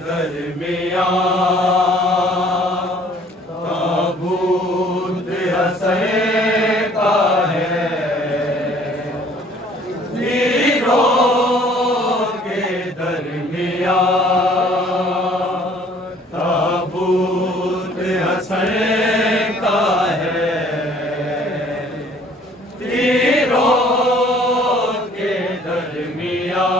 दरमियाँ ताबूत हसैन का है, वीरों के दरमियाँ ताबूत हसैन का है, वीरों के दरमियाँ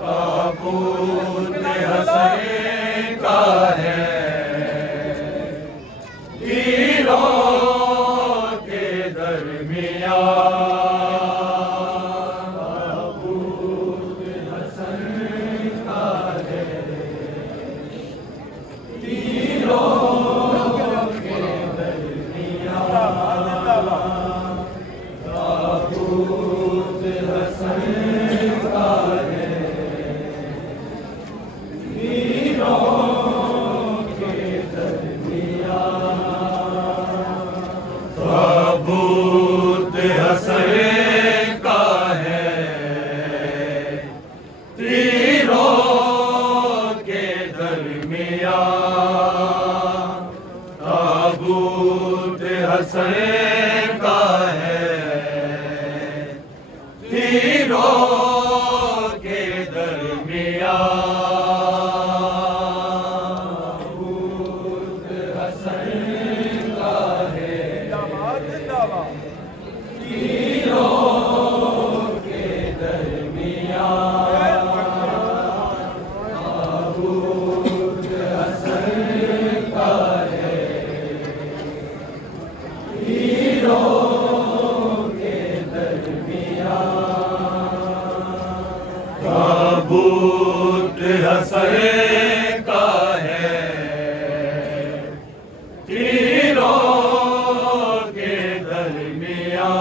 ताबूत हसैन का है, वीरों के दरमियाँ ताबूत हसैन का है, वीरों के दरमियाँ ताबूत हसैन का है, ताबूत हसैन का है, तीरों के दरमियाँ ताबूत हसैन का है, तीरों के दरमियाँ ताबूत हसैन का है, तीरों के दरमियाँ ताबूत हसैन का है, तीरों के दरमियाँ ताबूत हसैन का है, तीरों के दरमियाँ ताबूत हसैन का है, तीरों के दरमियाँ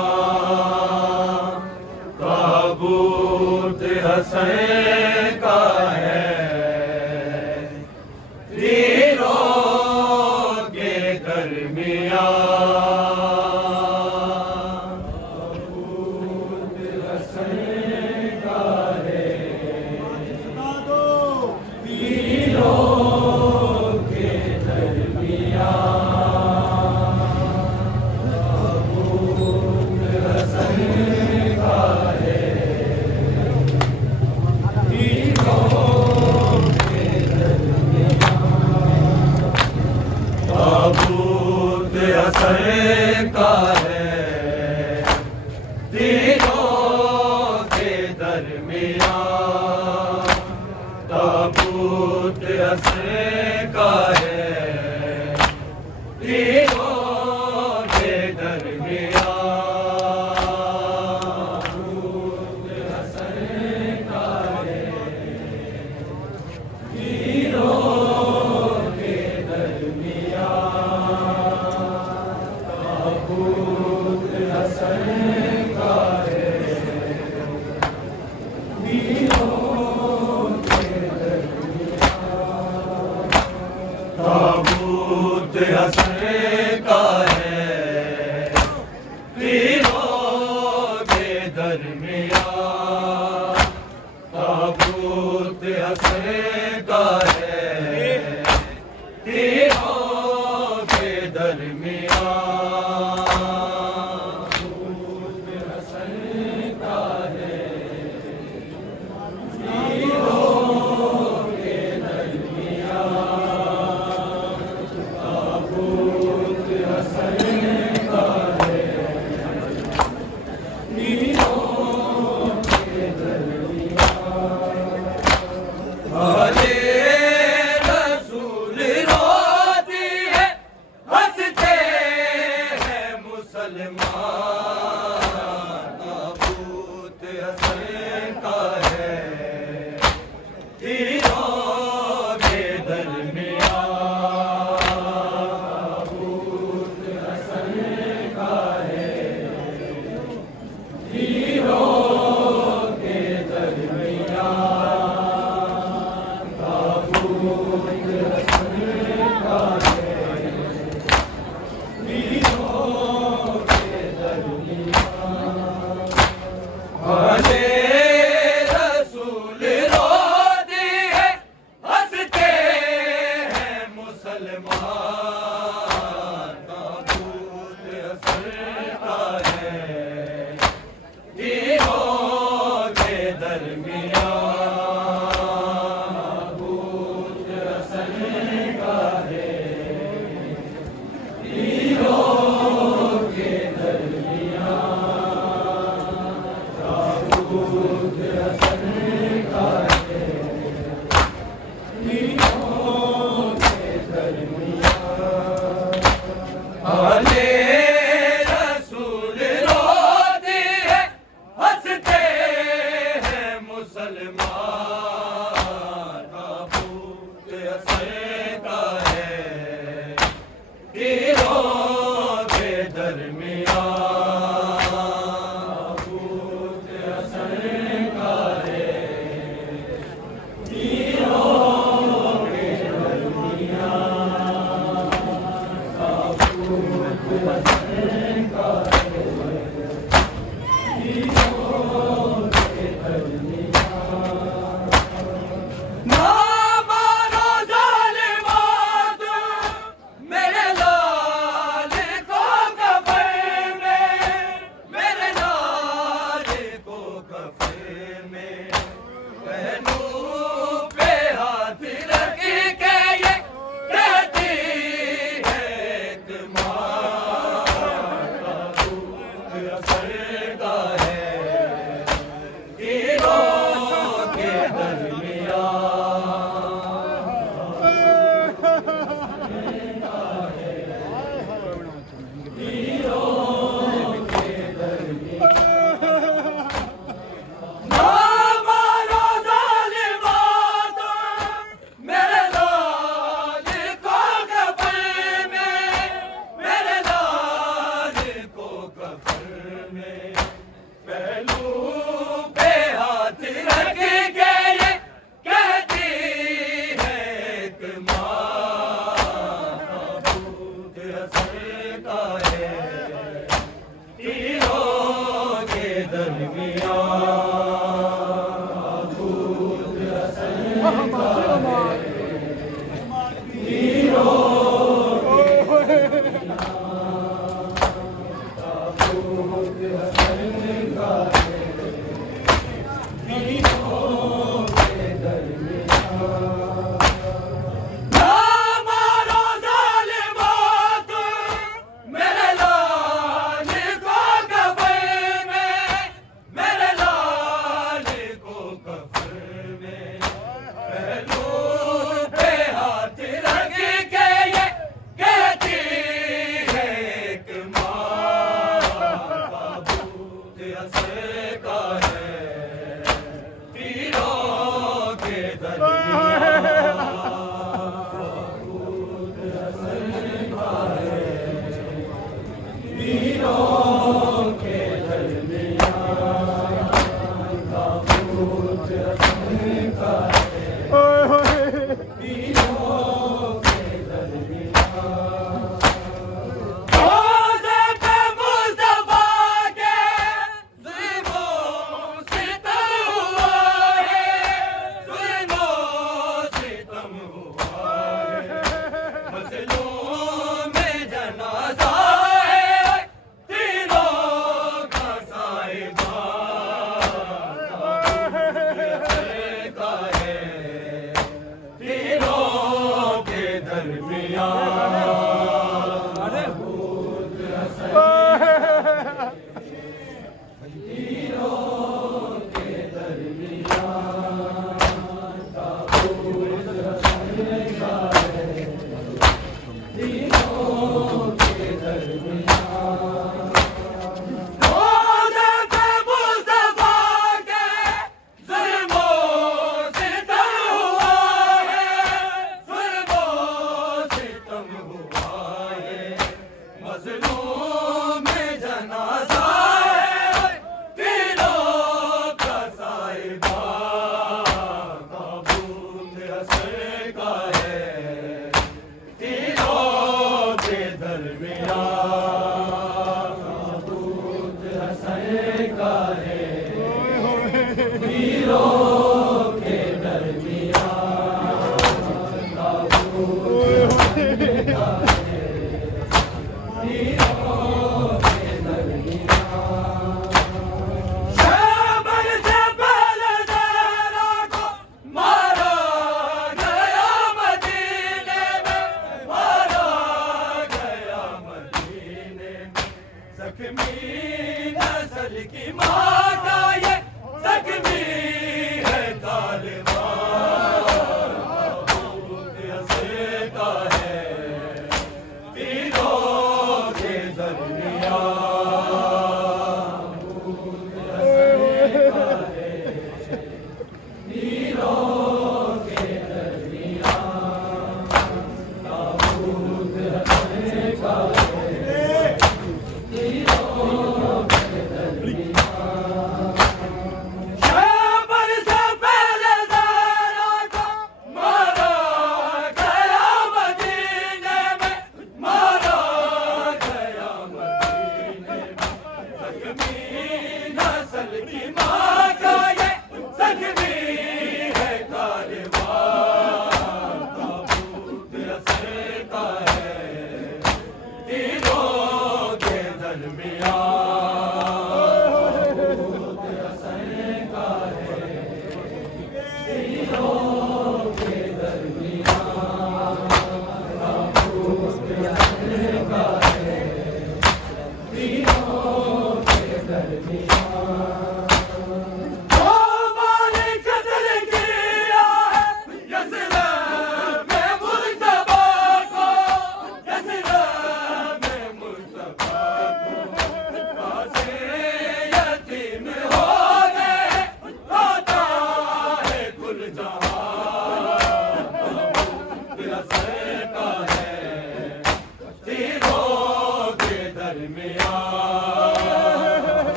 ताबूत हसैन का है, तीरों के दरमियाँ ताबूत हसैन का है, तीरों के दरमियाँ ताबूत हसैन का है, तीरों के दरमियाँ ताबूत हसैन का है, तीरों के दरमियाँ ताबूत हसैन का है, तीरों के दरमियाँ ताबूत हसैन का है, वीरों के ताबूत हसैन का है, तीरों के दरमियाँ ताबूत हसैन का है, तीरों के दरमियाँ ताबूत हसैन का है, तीरों के दरमियाँ ताबूत हसैन का है, तीरों के दरमियाँ भले रसूल रोती है, हंसते हैं मुसलमान, ताबूत हसैन का है, तीरों के दरमियाँ ताबूत हसैन का है, तीरों के दरमियाँ ताबूत हसैन का है, तीरों के दरमियाँ भले रसूल रोती मारा गया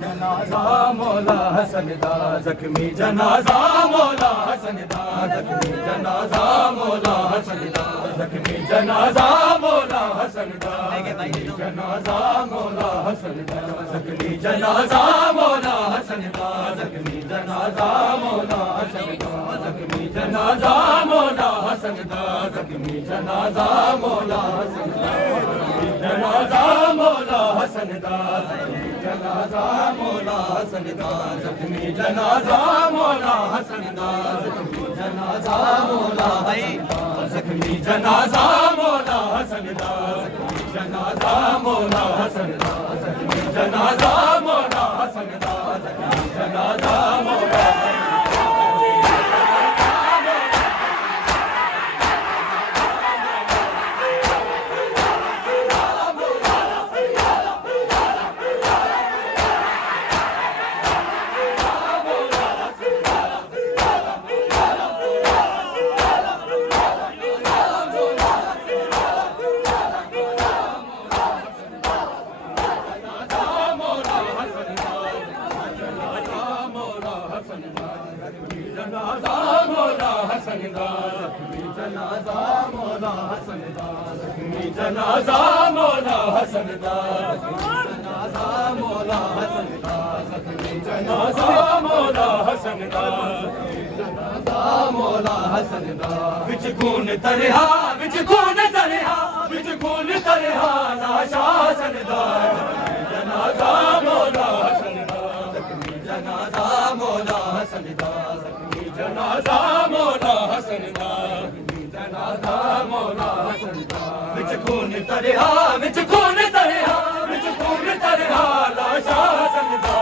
जनाजा मौला हसन दा जख्मी जनाजा मौला हसन दा जख्मी जनाजा मौला हसन दा जख्मी जनाजा मौला हसन दा जनाजा मौला हसन दा जख्मी जनाजा मौला हसन दा जख्मी जनाजा मौला हसन दा जख्मी जनाजा मौला हसन दा जख्मी जनाजा मौला हसन दा जनाजा मौला हसन दा जनाजा मौला हसन दा जख्मी जनाजा मौला हसन दा जख्मी जनाजा मौला जख्मी जनाजा मौला हसन दा जख्मी जनाजा मौला हसन दा जख्मी जनाजा मौला हसन दा जख्मी जनाजा मौला जनाजा मौला हसन दा जख्मी जनाजा मौला हसन दा जख्मी जनाजा मौला हसन दा जनाजा मौला हसन दा जख्मी जनाजा मौला हसन दा जनाजा मौला हसन दा विच खून दरिया विच खून तरहा लाशा सजदा जनाजा मौला हसन दा जख्मी जनाजा मौला हसन दा जख्मी जनाजा मौला हसन दा जनाजा मौला हसन दा विच खून तरहा विच खून तरहा विच खून तरहा लाशा सजदा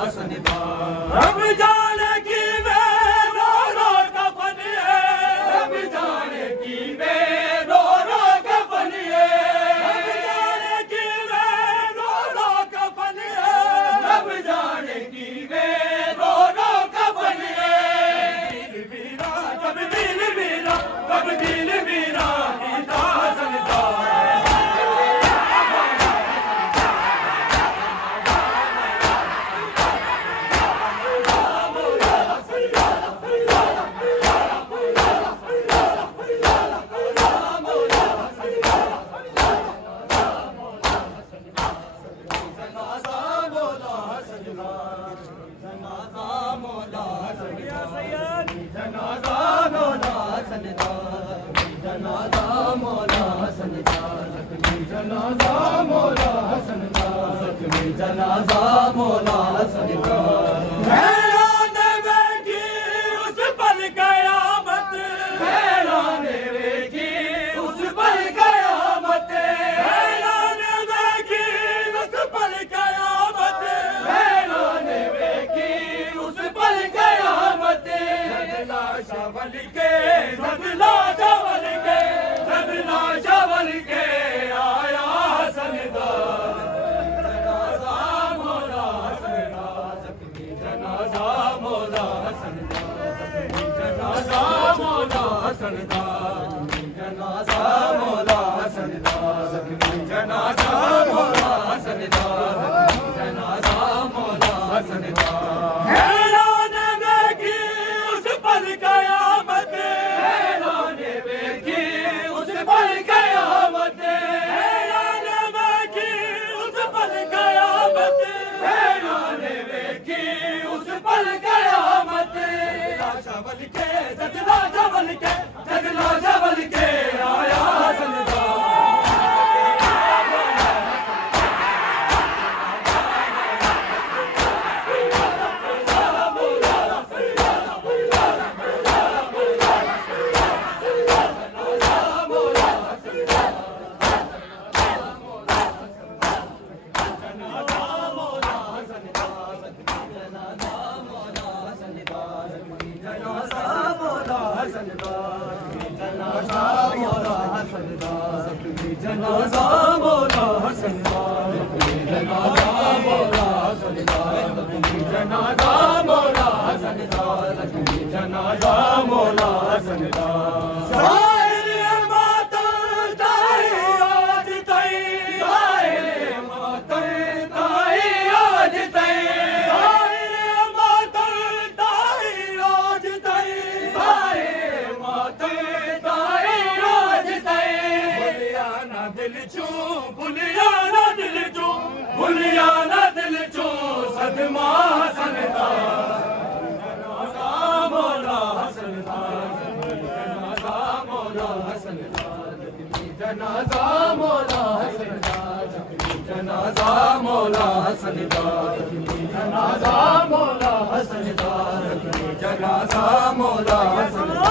अब जाने की मैं रो रो कफन है जनाजा मौला हसन का जख्मी जनाजा मौला हसन का जख्मी जनाजा मौला हसन का हैरान देखी उस पल कयामत हैरान देखी उस पल कयामत हैरान देखी उस पल कयामत हैरान देखी उस पल कयामत जगला शावल के जगला शावल के जगला शावल के आया सनदा जनाजा मौला हसन का जख्मी जनाजा मौला हसन का जख्मी जनाजा मौला हसन का जनाजा मौला हसन का जख्मी जनाजा मौला हसन का जनाजा मौला हसन का हैरान देखी उस पल कयामत हैरान देखी उस पल कयामत हैरान देखी उस पल कयामत हैरान देखी उस पल कयामत शावल के जगला शावल के जगला शावल के आया सनदा जनाजा मौला हसन का जनाजा मौला हसन का जनाजा मौला हसन का जनाजा मौला हसन का साहिर माता ताई आज तई साहिर माता ताई आज तई साहिर माता ताई आज तई साहिर माता ताई आज तई दिल चू भुलिया ना दिल चू भुलिया ना दिल चू सदमा सनदा जनाजा मौला हसन का जनाजा मौला हसन का जनाजा मौला हसन का जनाजा मौला हसन का जनाजा मौला हसन का जनाजा मौला हसन का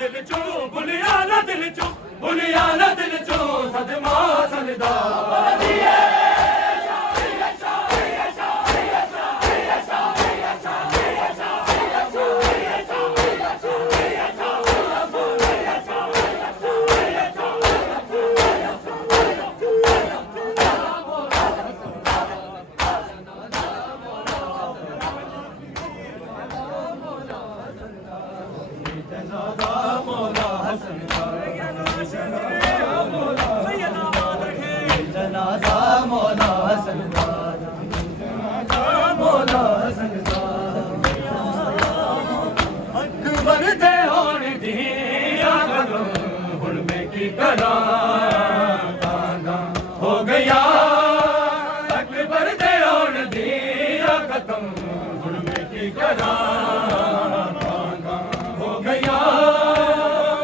दिल चू भुलिया ना दिल चू भुलिया ना दिल चू सदमा सनदा जनाजा मौला हसन का जनाजा मौला हसन का जनाजा मौला हसन का अकबर दे होण दी आगो हुण मैं की करा तांगा हो गया अकबर दे होण दी खत्म हुण मैं की करा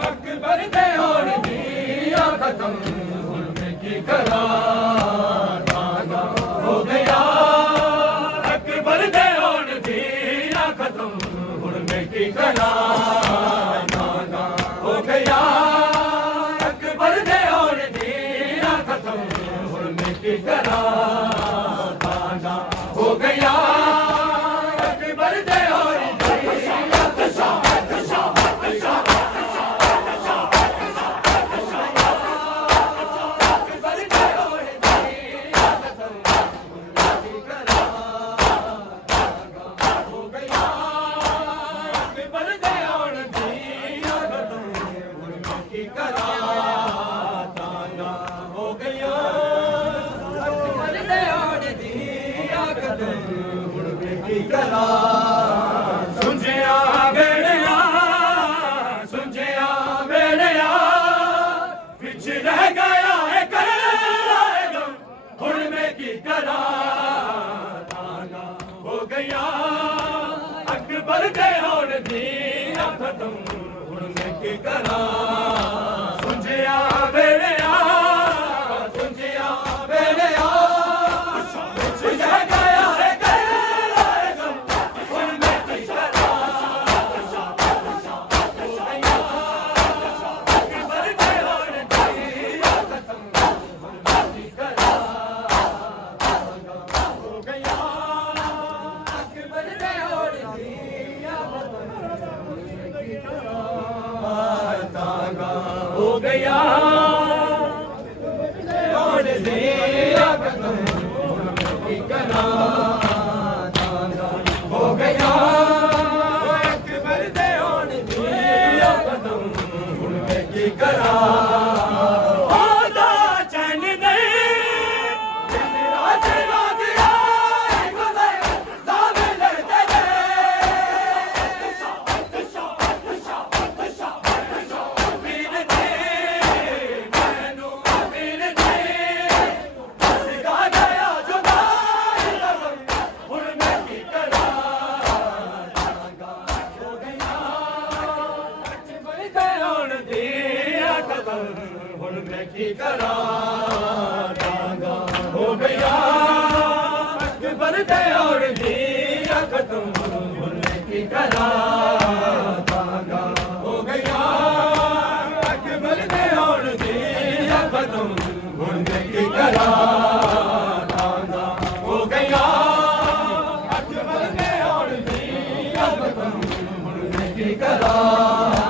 अकबर दे होण दिया खत्म हुण मैं की करा हो गया अकबर दे होण दिया खत्म हुण मैं की करा हो गया अकबर दे होण दिया खत्म हुण मैं की करा हो गया अकबर दे होण सुंजिया भेड़िया सुंज ਕੀ ਕਰਾਂ ਸੁੰਝਿਆ ਵੇਲਿਆ ਸੁੰਝਿਆ ਵੇਲਿਆ ਸੁਝ ਗਿਆ ਹੈ ਕਹਿ ਹੁਣ ਮੈਂ ਕੀ ਕਰਾਂ हो गया छोड़ दिया कदम की करा हो गया अकबर दे होण दिया कदम की करा ਹੁਣ ਮੈਂ ਕੀ ਕਰਾਂ ਤਾਂਗਾ ਹੋ ਗਿਆ ਅਕਬਰ ਦੇ ਔਰ ਦੀ ਖਤਮ ਹੁਣ ਮੈਂ ਕੀ ਕਰਾਂ ਤਾਂਗਾ ਹੋ ਗਿਆ ਅਕਬਰ ਦੇ ਔਰ ਦੀ ਖਤਮ ਹੁਣ ਮੈਂ ਕੀ ਕਰਾਂ ਤਾਂਗਾ ਹੋ ਗਿਆ ਅਕਬਰ ਦੇ ਔਰ ਦੀ ਖਤਮ ਹੁਣ ਮੈਂ ਕੀ ਕਰਾਂ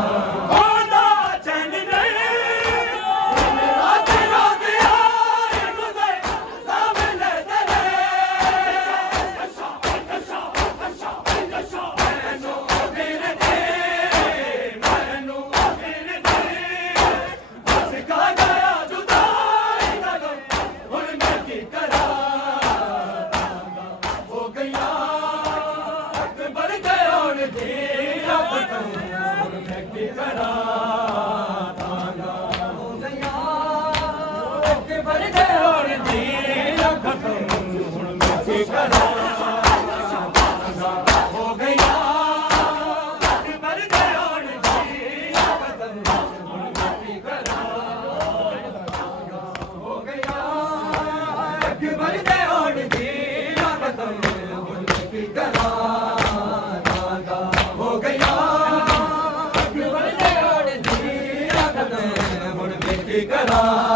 करा